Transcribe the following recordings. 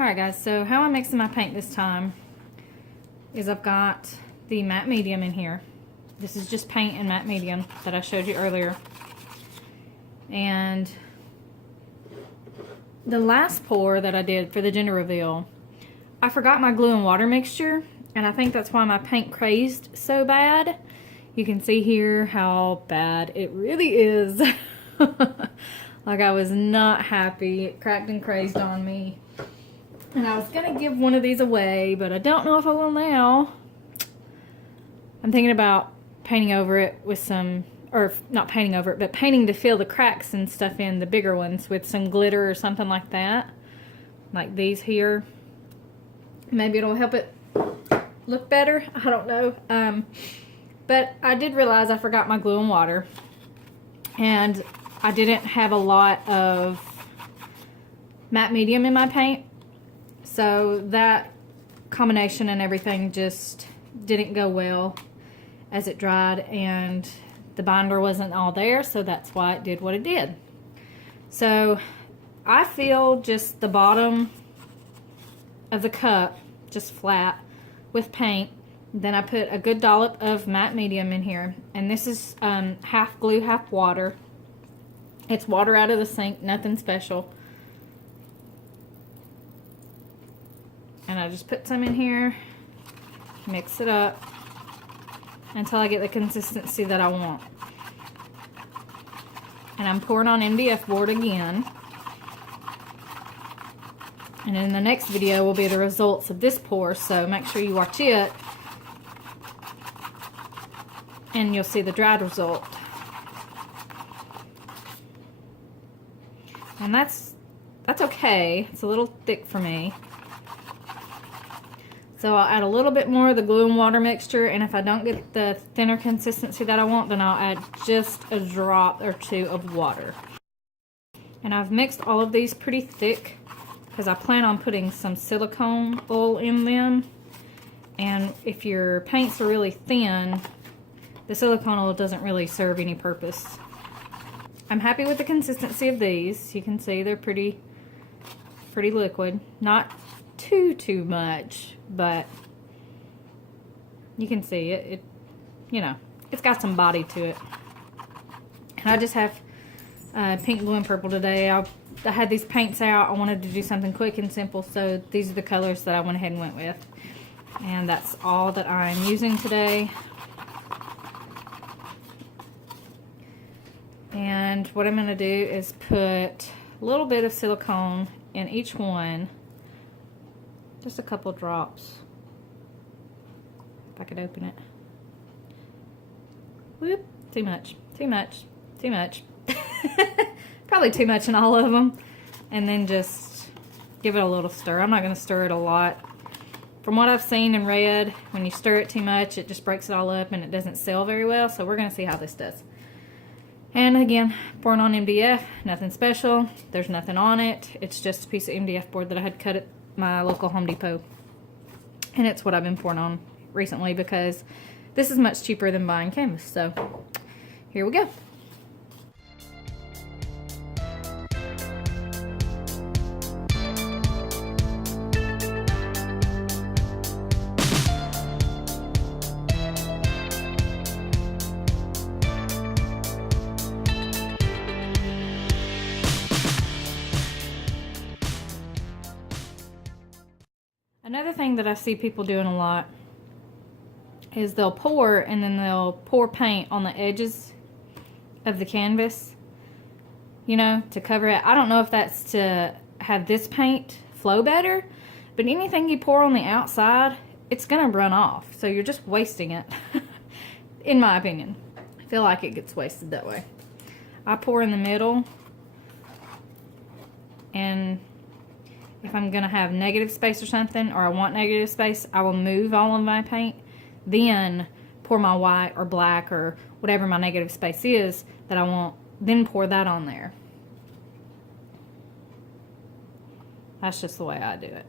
Alright guys, so how I'm mixing my paint this time is I've got the matte medium in here. This is just paint and matte medium that I showed you earlier. And the last pour that I did for the gender reveal, I forgot my glue and water mixture, and I think that's why my paint crazed so bad. You can see here how bad it really is. Like, I was not happy. It cracked and crazed on me. And I was going to give one of these away, but I don't know if I will now. I'm thinking about painting over it with some, or not painting over it, but painting to fill the cracks and stuff in, the bigger ones, with some glitter or something like that. Like these here. Maybe it'll help it look better. I don't know. But I did realize I forgot my glue and water. And I didn't have a lot of matte medium in my paint. So that combination and everything just didn't go well as it dried, and the binder wasn't all there, so that's why it did what it did. So I filled just the bottom of the cup just flat with paint. Then I put a good dollop of matte medium in here, and this is half glue, half water. It's water out of the sink, nothing special. And I just put some in here, mix it up until I get the consistency that I want. And I'm pouring on MDF board again. And in the next video will be the results of this pour, so make sure you watch it and you'll see the dried result. And that's okay. It's a little thick for me. So I'll add a little bit more of the glue and water mixture, and if I don't get the thinner consistency that I want, then I'll add just a drop or two of water. And I've mixed all of these pretty thick because I plan on putting some silicone oil in them. And if your paints are really thin, the silicone oil doesn't really serve any purpose. I'm happy with the consistency of these. You can see they're pretty liquid. Not too much, but you can see it, you know, it's got some body to it. And I just have pink, blue, and purple today. I had these paints out. I wanted to do something quick and simple, so these are the colors that I went ahead and went with. And that's all that I'm using today. And what I'm going to do is put a little bit of silicone in each one. Just a couple drops. If I could open it. Whoop. Too much. Probably too much in all of them. And then just give it a little stir. I'm not going to stir it a lot. From what I've seen and read, when you stir it too much, it just breaks it all up and it doesn't sell very well. So we're going to see how this does. And again, pouring on MDF. Nothing special. There's nothing on it. It's just a piece of MDF board that I had cut at my local Home Depot. And it's what I've been pouring on recently because this is much cheaper than buying canvas. So here we go. Another thing that I see people doing a lot is they'll pour and then they'll pour paint on the edges of the canvas, you know, to cover it. I don't know if that's to have this paint flow better, but anything you pour on the outside, it's gonna run off. So you're just wasting it, in my opinion. I feel like it gets wasted that way. I pour in the middle, and if I'm going to have negative space or something, or I want negative space, I will move all of my paint, then pour my white or black or whatever my negative space is that I want, then pour that on there. That's just the way I do it.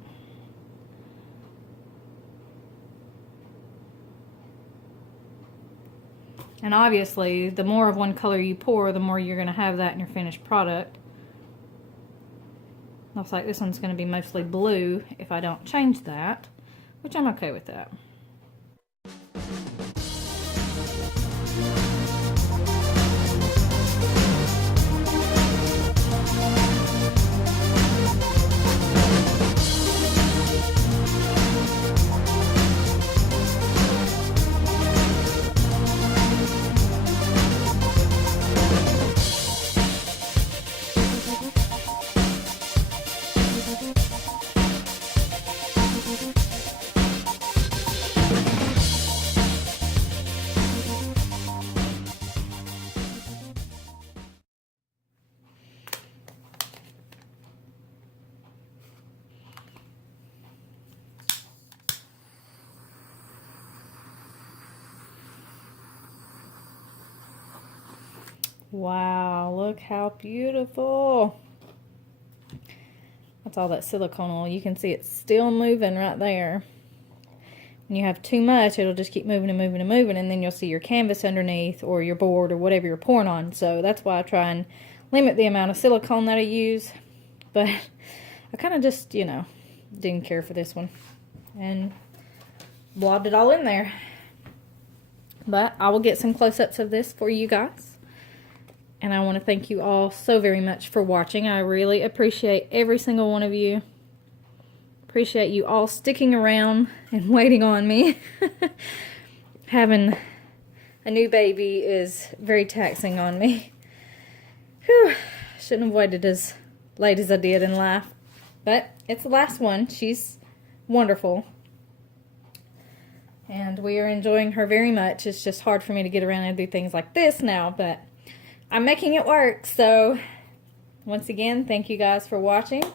And obviously, the more of one color you pour, the more you're going to have that in your finished product. Looks like this one's going to be mostly blue if I don't change that, which I'm okay with that. Wow, look how beautiful. That's all that silicone oil. You can see it's still moving right there. When you have too much, it'll just keep moving and moving and moving, and then you'll see your canvas underneath or your board or whatever you're pouring on. So that's why I try and limit the amount of silicone that I use. But I kind of just, you know, didn't care for this one and blobbed it all in there. But I will get some close-ups of this for you guys. And I want to thank you all so very much for watching. I really appreciate every single one of you. Appreciate you all sticking around and waiting on me. Having a new baby is very taxing on me. Whew. Shouldn't have waited as late as I did in life. But it's the last one. She's wonderful. And we are enjoying her very much. It's just hard for me to get around and do things like this now, but I'm making it work. So once again, thank you guys for watching,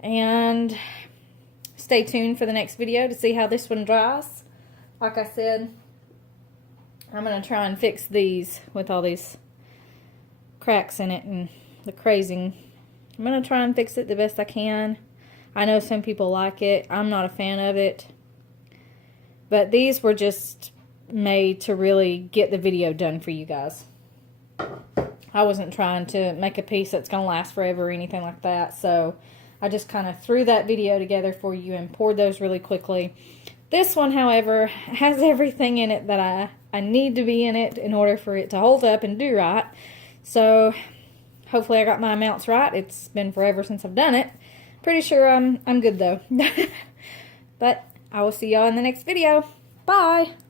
and stay tuned for the next video to see how this one dries. Like I said, I'm going to try and fix these with all these cracks in it and the crazing. I'm going to try and fix it the best I can. I know some people like it. I'm not a fan of it. But these were just made to really get the video done for you guys. I wasn't trying to make a piece that's going to last forever or anything like that. So I just kind of threw that video together for you and poured those really quickly. This one, however, has everything in it that I need to be in it in order for it to hold up and do right. So hopefully I got my amounts right. It's been forever since I've done it. Pretty sure I'm good though. But I will see y'all in the next video. Bye!